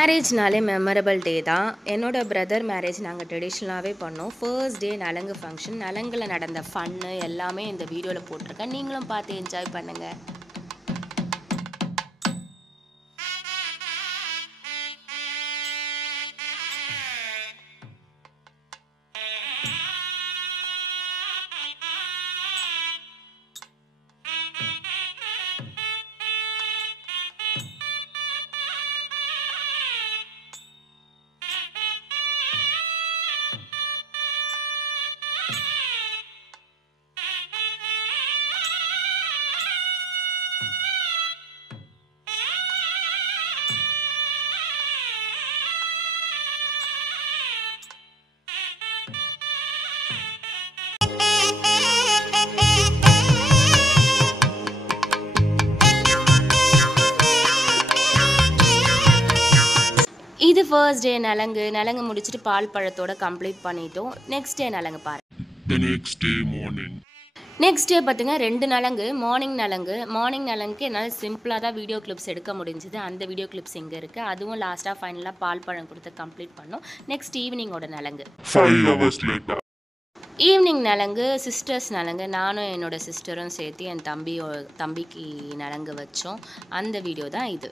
மேரேஜ்னாலே memorable டே தான். என்னோட brother marriage நாங்கள் ட்ரெடிஷ்னலாகவே பண்ணோம். ஃபர்ஸ்ட் டே நலங்கு ஃபங்க்ஷன், நலங்கில் நடந்த ஃபன்னு எல்லாமே இந்த வீடியோவில் போட்டிருக்கேன். நீங்களும் பார்த்து என்ஜாய் பண்ணுங்கள். இது ஃபர்ஸ்ட் டே நலங்கு முடிச்சுட்டு பால் பழத்தோட கம்ப்ளீட் பண்ணிட்டோம். நெக்ஸ்ட் டே நலங்கு பாரு. நெக்ஸ்ட் டே பார்த்திங்க 2 நலங்கு. மார்னிங் நலங்குக்கு என்னால் சிம்பிளாக தான் வீடியோ கிளிப்ஸ் எடுக்க முடிஞ்சுது. அந்த வீடியோ கிளிப்ஸ் இங்கே இருக்குது. அதுவும் லாஸ்ட்டாக ஃபைனலாக பால் பழம் கொடுத்து கம்ப்ளீட் பண்ணோம். நெக்ஸ்ட் ஈவினிங்கோட நலங்கு. ஈவினிங் நலங்கு சிஸ்டர்ஸ் நலங்கு. நானும் என்னோட சிஸ்டரும் சேர்த்து என் தம்பிக்கு நலங்கு வச்சோம். அந்த வீடியோ தான் இது.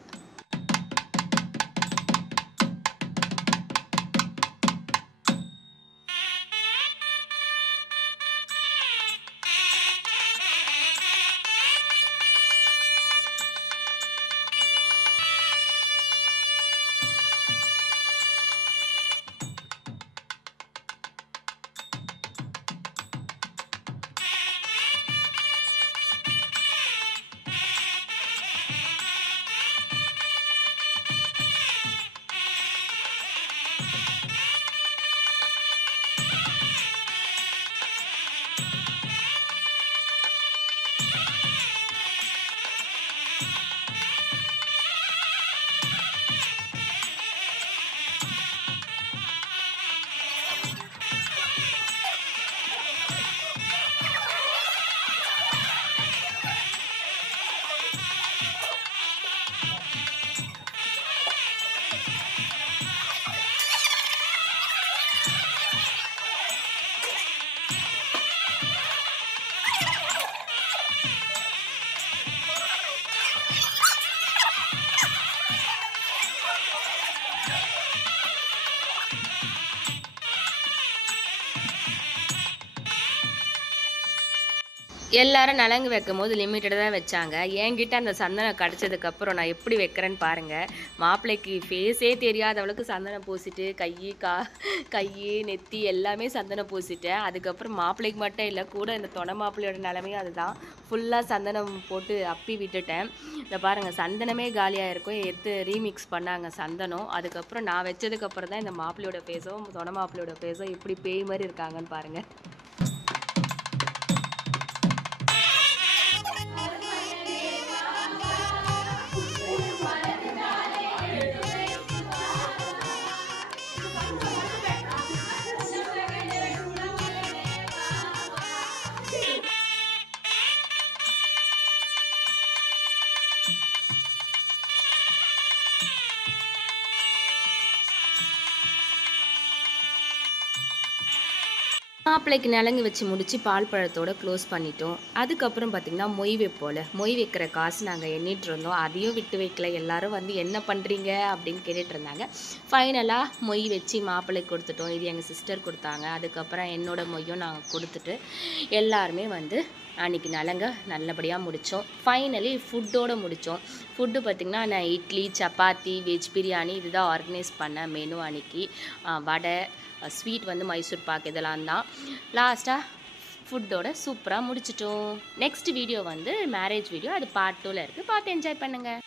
எல்லாரும் நலங்கு வைக்கும் போது லிமிட்டடாக தான் வச்சாங்க. என்கிட்ட அந்த சந்தனம் கிடச்சதுக்கப்புறம் நான் எப்படி வைக்கிறேன்னு பாருங்கள். மாப்பிள்ளைக்கு ஃபேஸே தெரியாத அளவுக்கு சந்தனம் பூசிட்டு கை நெத்தி எல்லாமே சந்தனம் பூசிட்டேன். அதுக்கப்புறம் மாப்பிள்ளைக்கு மட்டும் இல்லை, கூட இந்த தொண மாப்பிள்ளையோட நிலமையும் அதுதான். ஃபுல்லாக சந்தனம் போட்டு அப்பி விட்டுட்டேன். இதை பாருங்கள், சந்தனமே காலியாக இருக்கும். எடுத்து ரீமிக்ஸ் பண்ணாங்க சந்தனம். அதுக்கப்புறம் நான் வச்சதுக்கப்புறம் தான் இந்த மாப்பிள்ளையோட ஃபேஸும் தொண மாப்பிள்ளையோட ஃபேஸும் இப்படி பேய் மாதிரி இருக்காங்கன்னு பாருங்கள். மாப்பிள்ளைக்கு நலங்கு வச்சு முடித்து பால் பழத்தோடு க்ளோஸ் பண்ணிட்டோம். அதுக்கப்புறம் பார்த்திங்கன்னா மொய் வைக்கிற காசு நாங்கள் எண்ணிட்டு இருந்தோம். அதையும் விட்டு வைக்கல. எல்லோரும் வந்து என்ன பண்ணுறீங்க அப்படின்னு கேட்டுட்டு இருந்தாங்க. ஃபைனலாக மொய் வச்சு மாப்பிள்ளைக்கு கொடுத்துட்டோம். இது எங்கள் சிஸ்டர் கொடுத்தாங்க. அதுக்கப்புறம் என்னோட மொய்யும் நாங்கள் கொடுத்துட்டு எல்லாருமே வந்து அன்றைக்கி நலங்க நல்லபடியாக முடித்தோம். ஃபைனலி ஃபுட்டோடு முடித்தோம். ஃபுட்டு பார்த்திங்கன்னா நான் இட்லி, சப்பாத்தி, வெஜ் பிரியாணி இதுதான் ஆர்கனைஸ் பண்ணேன் மெனு அன்றைக்கி. வடை, ஸ்வீட் வந்து மைசூர் பாக் இதெல்லாம் தான். லாஸ்ட்டாக ஃபுட்டோட சூப்பராக முடிச்சிட்டோம். நெக்ஸ்ட் வீடியோ வந்து மேரேஜ் வீடியோ. அது பார்ட் 2ல் இருக்குது. பார்த்து என்ஜாய் பண்ணுங்கள்.